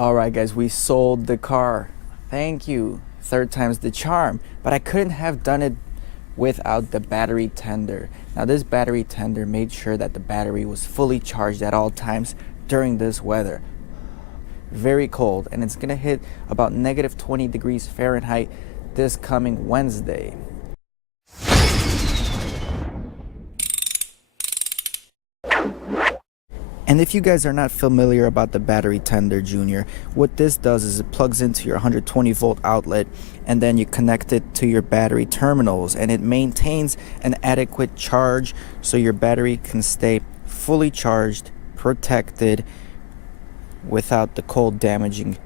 All right, guys, we sold the car. Thank you. Third time's the charm. But I couldn't have done it without the battery tender. Now, this battery tender made sure that the battery was fully charged at all times during this weather. Very cold, and it's gonna hit about negative 20 degrees Fahrenheit this coming Wednesday. And if you guys are not familiar about the battery tender, Junior, what this does is it plugs into your 120 volt outlet and then you connect it to your battery terminals, and it maintains an adequate charge so your battery can stay fully charged, protected, without the cold damaging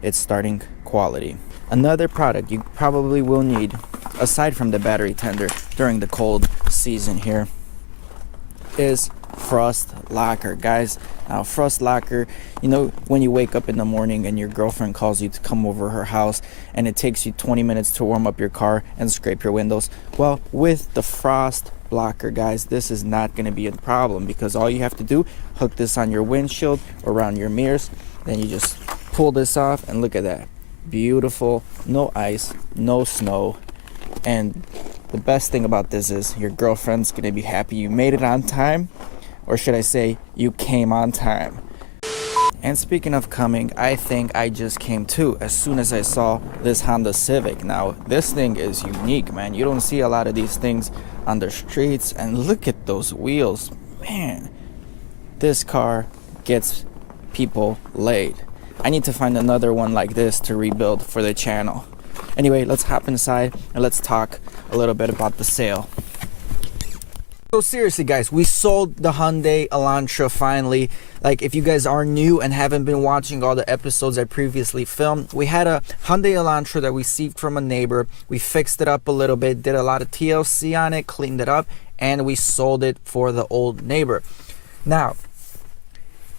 its starting quality. Another product you probably will need, aside from the battery tender during the cold season here, is frost locker, guys. Now, frost locker, you know, when you wake up in the morning and your girlfriend calls you to come over her house and it takes you 20 minutes to warm up your car and scrape your windows. Well, with the frost blocker, guys, this is not going to be a problem, because all you have to do, hook this on your windshield or around your mirrors, then you just pull this off and look at that. Beautiful, no ice, no snow. And the best thing about this is your girlfriend's going to be happy you made it on time. Or should I say, you came on time. And speaking of coming, I think I just came too as soon as I saw this Honda Civic. Now, this thing is unique, man. You don't see a lot of these things on the streets. And look at those wheels. Man, this car gets people laid. I need to find another one like this to rebuild for the channel. Anyway, let's hop inside and let's talk a little bit about the sale. So seriously, guys, we sold the Hyundai Elantra finally. Like, if you guys are new and haven't been watching all the episodes I previously filmed, we had a Hyundai Elantra that we received from a neighbor. We fixed it up a little bit, did a lot of TLC on it, cleaned it up, and we sold it for the old neighbor. Now,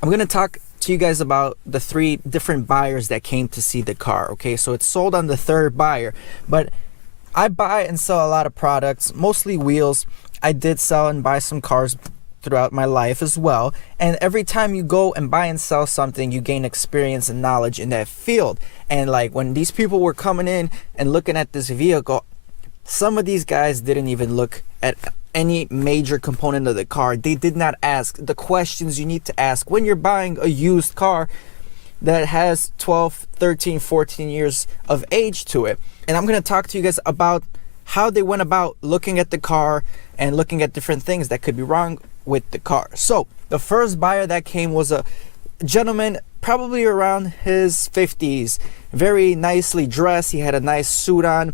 I'm going to talk to you guys about the 3 different buyers that came to see the car. Okay, so it's sold on the 3rd buyer, but I buy and sell a lot of products, mostly wheels. I did sell and buy some cars throughout my life as well. And every time you go and buy and sell something, you gain experience and knowledge in that field. And like when these people were coming in and looking at this vehicle, some of these guys didn't even look at any major component of the car. They did not ask the questions you need to ask when you're buying a used car that has 12, 13, 14 years of age to it. And I'm going to talk to you guys about how they went about looking at the car and looking at different things that could be wrong with the car. So the first buyer that came was a gentleman probably around his 50s, very nicely dressed. He had a nice suit on.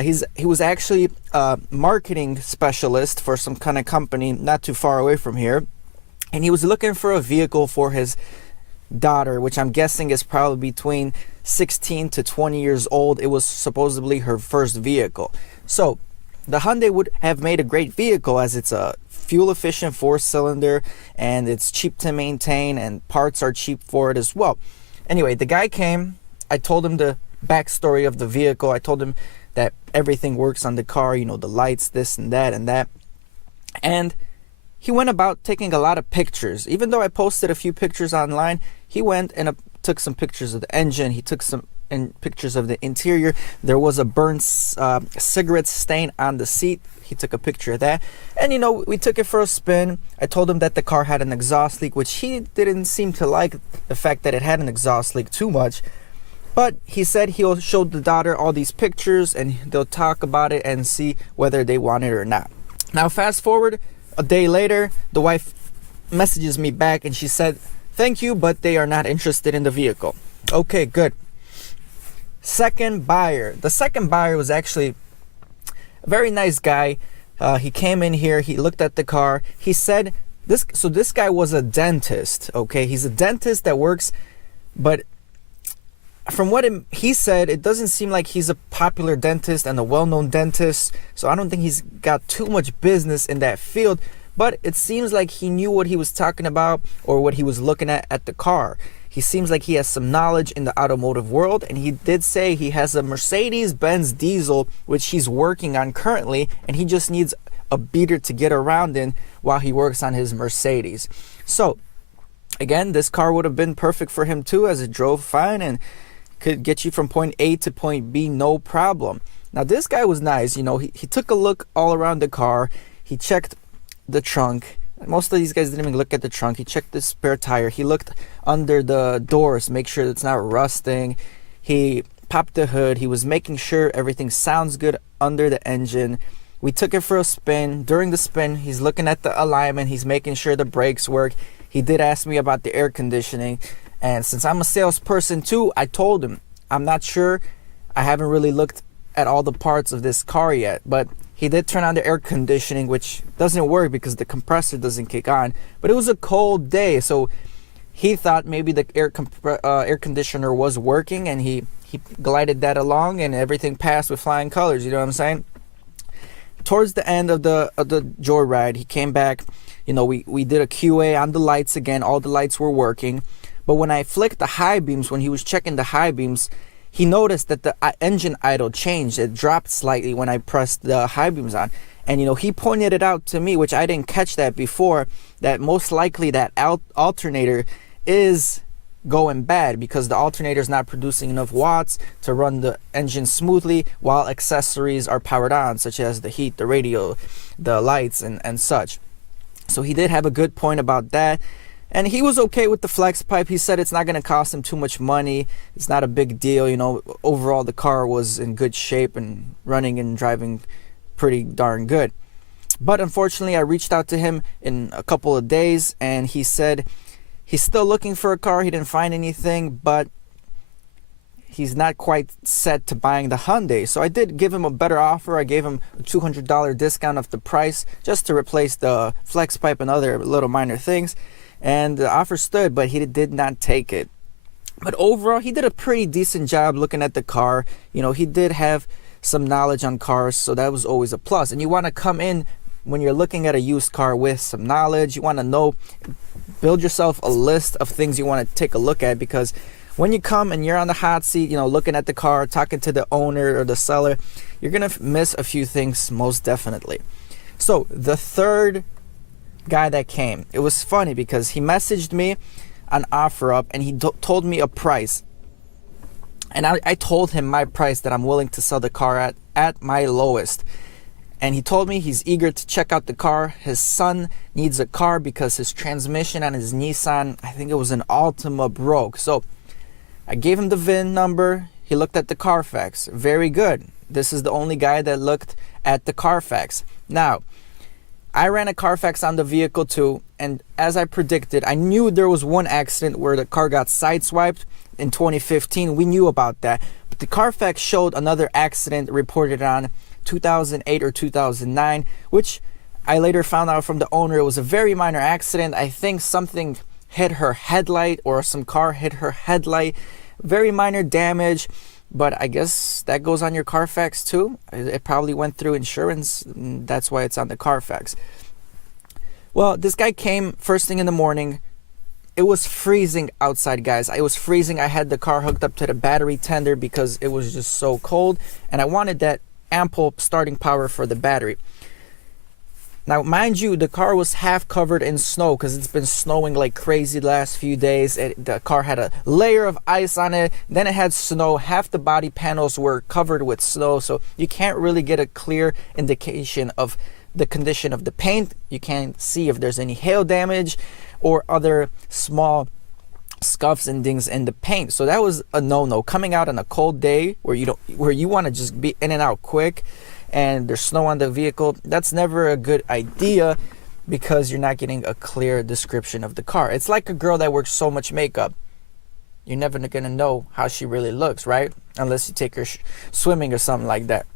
He was actually a marketing specialist for some kind of company not too far away from here, and he was looking for a vehicle for his daughter, which I'm guessing is probably between 16 to 20 years old. It was supposedly her first vehicle. So the Hyundai would have made a great vehicle, as it's a fuel efficient 4-cylinder and it's cheap to maintain and parts are cheap for it as well. Anyway, the guy came. I told him the backstory of the vehicle. I told him that everything works on the car, you know, the lights, this and that and that. And he went about taking a lot of pictures. Even though I posted a few pictures online, he went and took some pictures of the engine. He took some pictures of the interior. There was a burnt cigarette stain on the seat. He took a picture of that. And, you know, we took it for a spin. I told him that the car had an exhaust leak, which he didn't seem to like the fact that it had an exhaust leak too much. But he said he'll show the daughter all these pictures and they'll talk about it and see whether they want it or not. Now, fast forward a day later, the wife messages me back and she said, "Thank you, but they are not interested in the vehicle." Okay, good. Second buyer. The second buyer was actually a very nice guy. He came in here, he looked at the car. He said this guy was a dentist. Okay, he's a dentist that works, but from what he said, it doesn't seem like he's a popular dentist and a well-known dentist, so I don't think he's got too much business in that field. But it seems like he knew what he was talking about or what he was looking at the car. He seems like he has some knowledge in the automotive world, and he did say he has a Mercedes-Benz diesel, which he's working on currently, and he just needs a beater to get around in while he works on his Mercedes. So Again, this car would have been perfect for him too, as it drove fine and could get you from point A to point B no problem. Now this guy was nice, he took a look all around the car. He checked the trunk. Most of these guys didn't even look at the trunk. He checked the spare tire. He looked under the doors, make sure it's not rusting. He popped the hood. He was making sure everything sounds good under the engine. We took it for a spin. During the spin, he's looking at the alignment. He's making sure the brakes work. He did ask me about the air conditioning. And since I'm a salesperson too, I told him, I'm not sure. I haven't really looked at all the parts of this car yet. But he did turn on the air conditioning, which doesn't work because the compressor doesn't kick on. But it was a cold day, so he thought maybe the air conditioner was working, and he glided that along, and everything passed with flying colors. You know what I'm saying? Towards the end of the joyride, he came back. We did a QA on the lights again. All the lights were working. But when I flicked the high beams, when he was checking the high beams, he noticed that the engine idle changed. It dropped slightly when I pressed the high beams on. And, he pointed it out to me, which I didn't catch that before, that most likely that alternator is going bad because the alternator is not producing enough watts to run the engine smoothly while accessories are powered on, such as the heat, the radio, the lights, and such. So he did have a good point about that. And he was okay with the flex pipe. He said it's not going to cost him too much money. It's not a big deal. Overall, the car was in good shape and running and driving pretty darn good. But unfortunately, I reached out to him in a couple of days, and he said he's still looking for a car. He didn't find anything, but he's not quite set to buying the Hyundai. So I did give him a better offer. I gave him a $200 discount of the price just to replace the flex pipe and other little minor things. And the offer stood, but he did not take it. But overall, he did a pretty decent job looking at the car. He did have some knowledge on cars, so that was always a plus. And you want to come in when you're looking at a used car with some knowledge. You want to build yourself a list of things you want to take a look at, because when you come and you're on the hot seat, looking at the car, talking to the owner or the seller, you're going to miss a few things, most definitely. So the third guy that came, it was funny because he messaged me on OfferUp and he told me a price, and I told him my price that I'm willing to sell the car at my lowest. And he told me he's eager to check out the car. His son needs a car because his transmission on his Nissan, I think it was an Altima, broke. So I gave him the VIN number. He looked at the Carfax. Very good. This is the only guy that looked at the Carfax. Now, I ran a Carfax on the vehicle too, and as I predicted, I knew there was one accident where the car got sideswiped in 2015. We knew about that. But the Carfax showed another accident reported on 2008 or 2009, which I later found out from the owner it was a very minor accident. I think something hit her headlight, or some car hit her headlight. Very minor damage. But I guess that goes on your Carfax too. It probably went through insurance. That's why it's on the Carfax. Well, this guy came first thing in the morning. It was freezing outside, guys. It was freezing. I had the car hooked up to the battery tender because it was just so cold. And I wanted that ample starting power for the battery. Now, mind you, the car was half covered in snow because it's been snowing like crazy the last few days. The car had a layer of ice on it. Then it had snow. Half the body panels were covered with snow. So you can't really get a clear indication of the condition of the paint. You can't see if there's any hail damage or other small scuffs and dings in the paint. So that was a no-no. Coming out on a cold day where you want to just be in and out quick, and there's snow on the vehicle, that's never a good idea because you're not getting a clear description of the car. It's like a girl that wears so much makeup. You're never going to know how she really looks, right? Unless you take her swimming or something like that.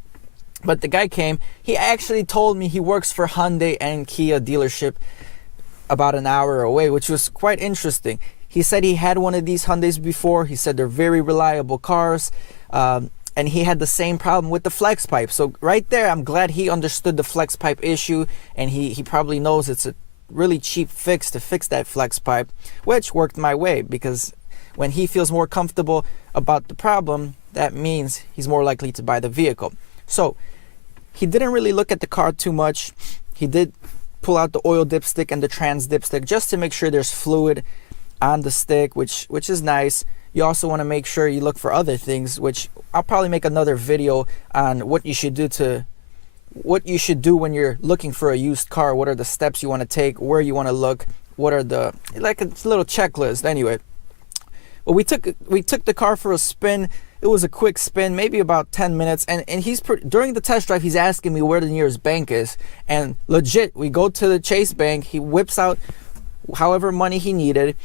But the guy came. He actually told me he works for Hyundai and Kia dealership about an hour away, which was quite interesting. He said he had one of these Hyundais before. He said they're very reliable cars. And he had the same problem with the flex pipe. So right there, I'm glad he understood the flex pipe issue, and he probably knows it's a really cheap fix to fix that flex pipe, which worked my way because when he feels more comfortable about the problem, that means he's more likely to buy the vehicle. So he didn't really look at the car too much. He did pull out the oil dipstick and the trans dipstick just to make sure there's fluid on the stick, which is nice. You also want to make sure you look for other things, which I'll probably make another video on what you should do when you're looking for a used car. What are the steps you want to take, where you want to look, what are the, like a little checklist. Anyway, well, we took the car for a spin. It was a quick spin, maybe about 10 minutes, and during the test drive, he's asking me where the nearest bank is, and legit, we go to the Chase Bank. He whips out however money he needed.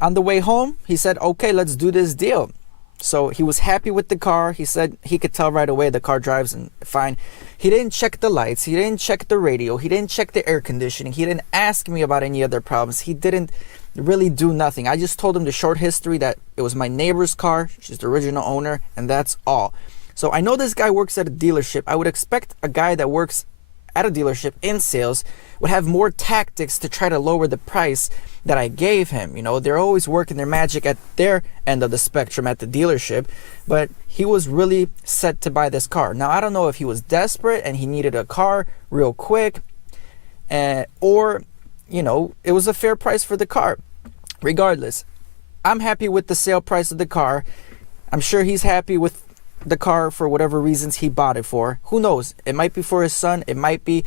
On the way home, he said, okay, let's do this deal. So he was happy with the car. He said he could tell right away the car drives fine. He didn't check the lights. He didn't check the radio. He didn't check the air conditioning. He didn't ask me about any other problems. He didn't really do nothing. I just told him the short history that it was my neighbor's car. She's the original owner, and that's all. So I know this guy works at a dealership. I would expect a guy that works at a dealership in sales would have more tactics to try to lower the price that I gave him. You know, they're always working their magic at their end of the spectrum at the dealership, but he was really set to buy this car. Now, I don't know if he was desperate and he needed a car real quick, or, you know, it was a fair price for the car. Regardless, I'm happy with the sale price of the car. I'm sure he's happy with the car for whatever reasons he bought it for. Who knows? It might be for his son. It might be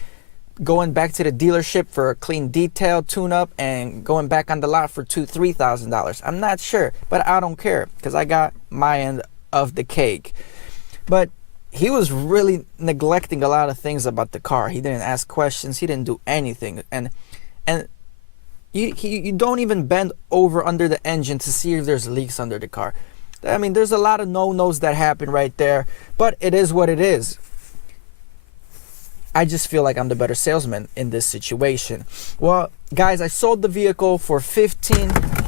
going back to the dealership for a clean detail tune-up and going back on the lot for $2,000-$3,000. I'm not sure, but I don't care because I got my end of the cake. But he was really neglecting a lot of things about the car. He didn't ask questions. He didn't do anything. And you don't even bend over under the engine to see if there's leaks under the car. I mean, there's a lot of no-nos that happen right there, but it is what it is. I just feel like I'm the better salesman in this situation. Well, guys, I sold the vehicle for $15,000.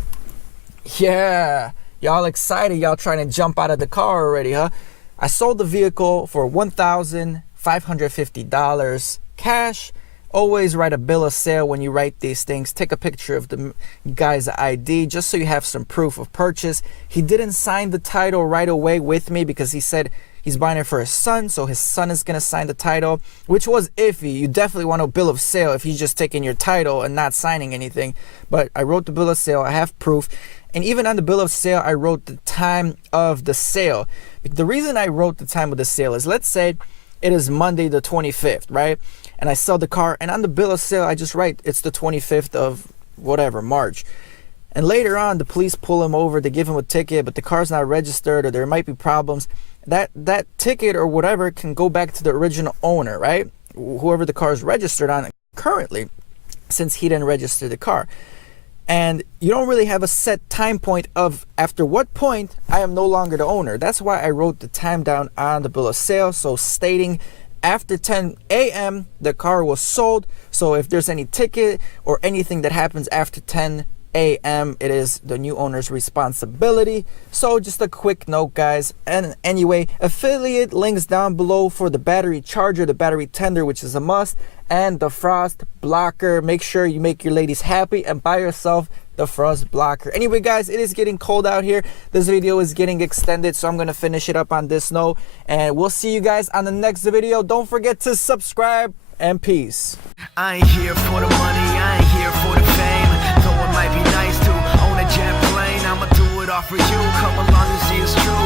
Yeah, y'all excited. Y'all trying to jump out of the car already, huh? I sold the vehicle for $1,550 cash. Always write a bill of sale when you write these things. Take a picture of the guy's ID just so you have some proof of purchase. He didn't sign the title right away with me because he said he's buying it for his son, so his son is going to sign the title, which was iffy. You definitely want a bill of sale if he's just taking your title and not signing anything. But I wrote the bill of sale. I have proof. And even on the bill of sale, I wrote the time of the sale. The reason I wrote the time of the sale is, let's say it is Monday the 25th, right? And I sell the car, and on the bill of sale, I just write it's the 25th of whatever, March. And later on, the police pull him over, they give him a ticket, but the car's not registered or there might be problems. That ticket or whatever can go back to the original owner, right? Whoever the car is registered on currently, since he didn't register the car. And you don't really have a set time point of after what point I am no longer the owner. That's why I wrote the time down on the bill of sale. So stating after 10 a.m. the car was sold. So if there's any ticket or anything that happens after 10 a.m., it is the new owner's responsibility. So just a quick note, guys. And anyway, affiliate links down below for the battery charger, the battery tender, which is a must, and the frost blocker. Make sure you make your ladies happy and buy yourself the frost blocker. Anyway, guys, it is getting cold out here. This video is getting extended, so I'm gonna finish it up on this note, and we'll see you guys on the next video. Don't forget to subscribe, and peace. I ain't here for the money, I ain't here for the fame. Though it might be nice to own a jet plane, I'ma do it all for you. Come along and see it's true.